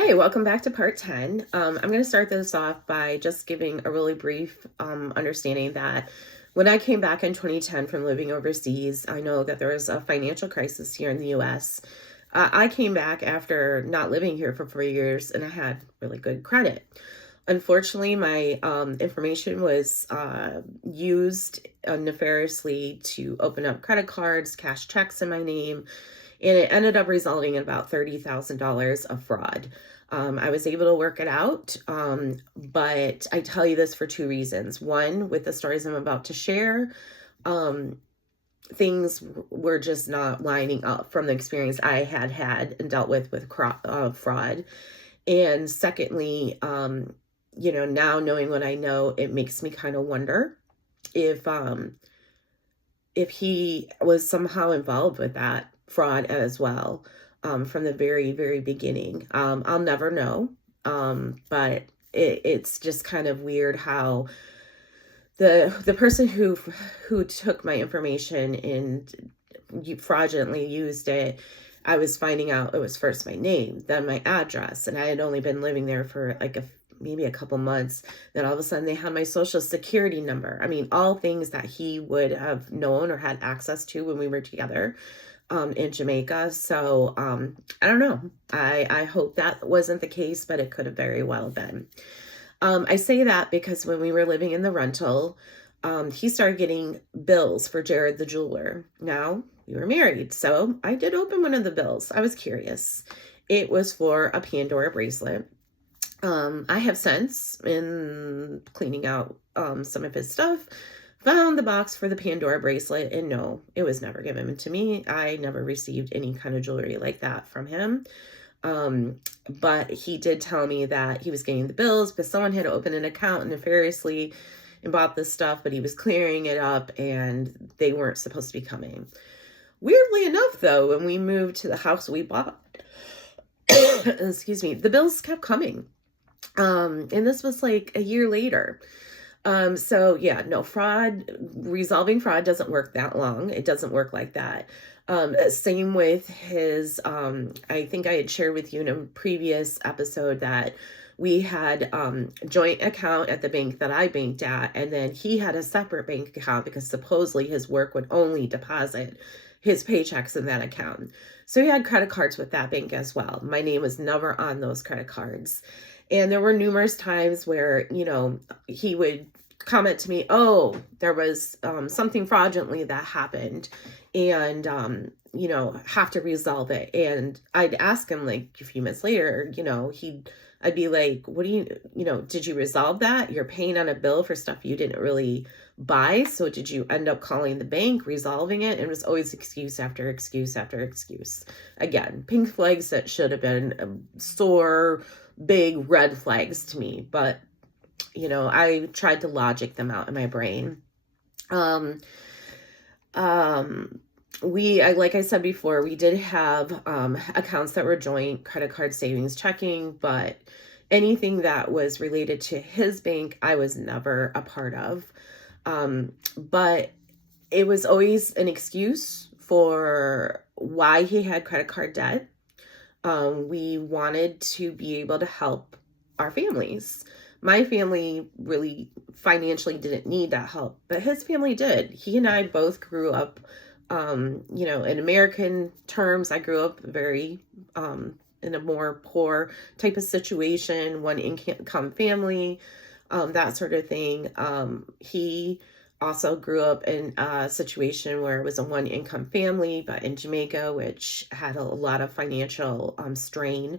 Hey, welcome back to part 10. I'm going to start this off by just giving a really brief understanding that when I came back in 2010 from living overseas, I know that there was a financial crisis here in the US. I came back after not living here for 4 years and I had really good credit. Unfortunately, my information was used nefariously to open up credit cards, cash checks in my name, and it ended up resulting in about $30,000 of fraud. I was able to work it out, but I tell you this for two reasons. One, with the stories I'm about to share, um, things were just not lining up from the experience I had and dealt with fraud. And secondly, now knowing what I know, it makes me kind of wonder if um, if he was somehow involved with that fraud as well, from the very, very beginning. I'll never know. But it's just kind of weird how the person who took my information and fraudulently used it, I was finding out it was first my name, then my address, and I had only been living there for like maybe a couple months. Then all of a sudden they had my social security number. I mean, all things that he would have known or had access to when we were together in Jamaica. So I don't know. I hope that wasn't the case, but it could have very well been. I say that because when we were living in the rental, he started getting bills for Jared the jeweler. Now, we were married, so I did open one of the bills. I was curious. It was for a Pandora bracelet. I have since, in cleaning out some of his stuff, found the box for the Pandora bracelet, and no, it was never given to me. I never received any kind of jewelry like that from him. But he did tell me that he was getting the bills because someone had opened an account nefariously and bought this stuff, but he was clearing it up and they weren't supposed to be coming. Weirdly enough, though, when we moved to the house we bought, excuse me, the bills kept coming. And this was like a year later. So yeah, no, resolving fraud doesn't work that long. It doesn't work like that. Same with his, I think I had shared with you in a previous episode that we had joint account at the bank that I banked at, and then he had a separate bank account because supposedly his work would only deposit his paychecks in that account. So he had credit cards with that bank as well. My name was never on those credit cards. And there were numerous times where, he would comment to me, oh, there was something fraudulently that happened and, have to resolve it. And I'd ask him like a few minutes later, I'd be like, what do did you resolve that? You're paying on a bill for stuff you didn't really buy. So did you end up calling the bank, resolving it? And it was always excuse after excuse after excuse. Again, pink flags that should have been sore, big red flags to me. But, I tried to logic them out in my brain. Like I said before, we did have accounts that were joint, credit card, savings, checking, but anything that was related to his bank, I was never a part of. But it was always an excuse for why he had credit card debt. We wanted to be able to help our families. My family really financially didn't need that help, but his family did. He and I both grew up, in American terms, I grew up very, in a more poor type of situation, one income family, that sort of thing. He also grew up in a situation where it was a one income family, but in Jamaica, which had a lot of financial strain.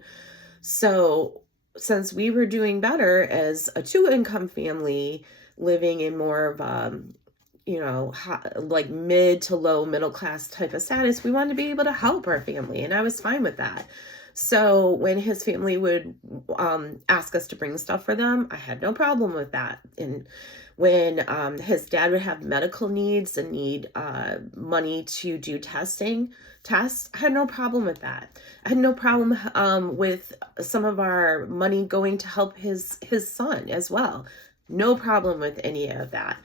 So since we were doing better as a two income family living in more of like mid to low middle class type of status, we wanted to be able to help our family, and I was fine with that. So when his family would ask us to bring stuff for them, I had no problem with that. And when his dad would have medical needs and need money to do tests, I had no problem with that. I had no problem with some of our money going to help his son as well. No problem with any of that.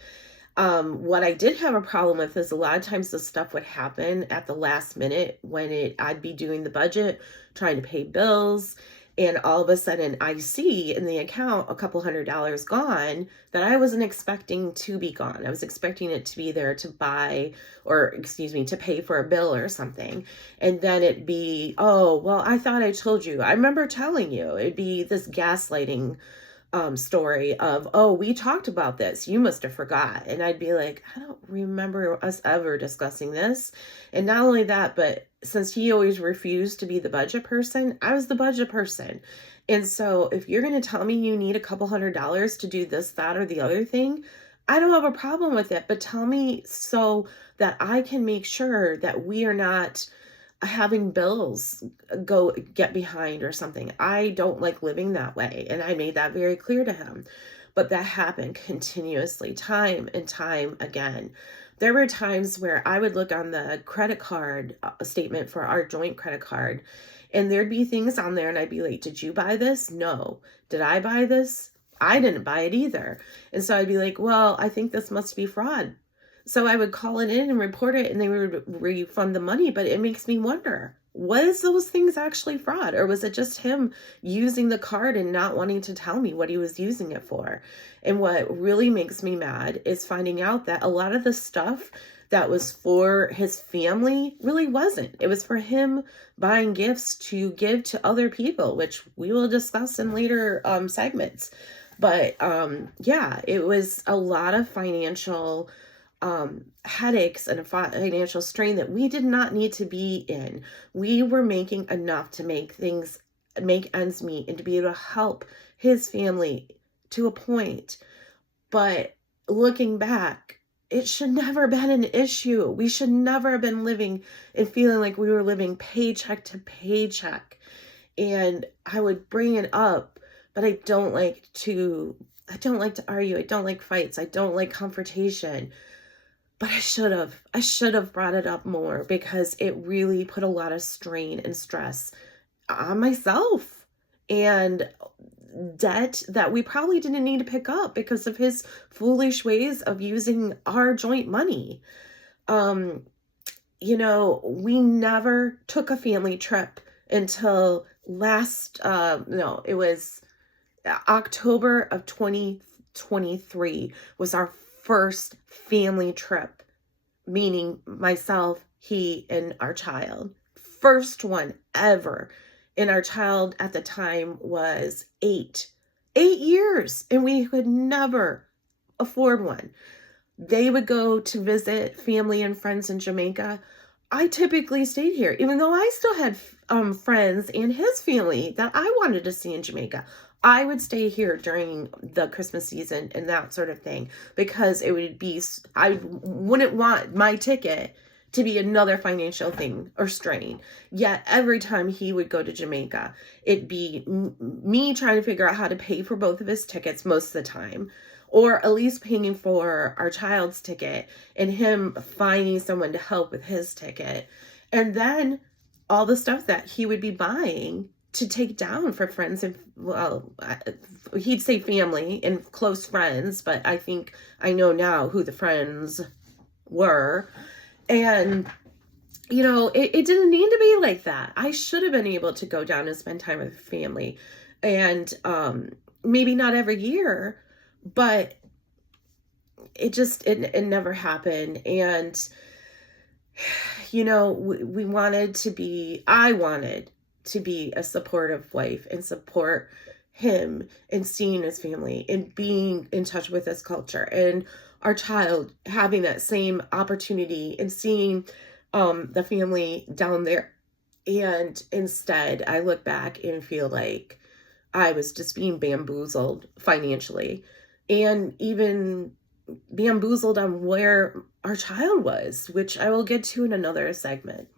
What I did have a problem with is a lot of times the stuff would happen at the last minute when I'd be doing the budget, trying to pay bills, And all of a sudden I see in the account a couple $100 gone that I wasn't expecting to be gone. I was expecting it to be there to buy, or excuse me, to pay for a bill or something. And then it'd be, oh, well, I thought I told you. I remember telling you. It'd be this gaslighting story of, oh, we talked about this. You must have forgot. And I'd be like, I don't remember us ever discussing this. And not only that, but since he always refused to be the budget person, I was the budget person. And so if you're going to tell me you need a couple $100 to do this, that, or the other thing, I don't have a problem with it. But tell me so that I can make sure that we are not having bills go get behind or something. I don't like living that way. And I made that very clear to him. But that happened continuously, time and time again. There were times where I would look on the credit card statement for our joint credit card, and there'd be things on there, and I'd be like, did you buy this? No. Did I buy this? I didn't buy it either. And so I'd be like, well, I think this must be fraud. So I would call it in and report it, and they would refund the money. But it makes me wonder, was those things actually fraud? Or was it just him using the card and not wanting to tell me what he was using it for? And what really makes me mad is finding out that a lot of the stuff that was for his family really wasn't. It was for him buying gifts to give to other people, which we will discuss in later segments. But yeah, it was a lot of financial headaches and a financial strain that we did not need to be in. We were making enough to make ends meet and to be able to help his family to a point. But looking back, it should never have been an issue. We should never have been living and feeling like we were living paycheck to paycheck. And I would bring it up, but I don't like to argue. I don't like fights. I don't like confrontation. But I should have brought it up more, because it really put a lot of strain and stress on myself, and debt that we probably didn't need to pick up because of his foolish ways of using our joint money. We never took a family trip until it was October of 2023 was our first family trip, meaning myself, he, and our child. First one ever. And our child at the time was 8 years, and we could never afford one. They would go to visit family and friends in Jamaica. I typically stayed here, even though I still had friends and his family that I wanted to see in Jamaica. I would stay here during the Christmas season and that sort of thing, because I wouldn't want my ticket to be another financial thing or strain. Yet every time he would go to Jamaica, it'd be me trying to figure out how to pay for both of his tickets most of the time, or at least paying for our child's ticket and him finding someone to help with his ticket. And then all the stuff that he would be buying to take down for friends and, well, he'd say family and close friends, but I think I know now who the friends were. And, it didn't need to be like that. I should have been able to go down and spend time with family. And maybe not every year, but it never happened. And, I wanted to be a supportive wife and support him and seeing his family and being in touch with his culture, and our child having that same opportunity and seeing the family down there. And instead, I look back and feel like I was just being bamboozled financially, and even bamboozled on where our child was, which I will get to in another segment.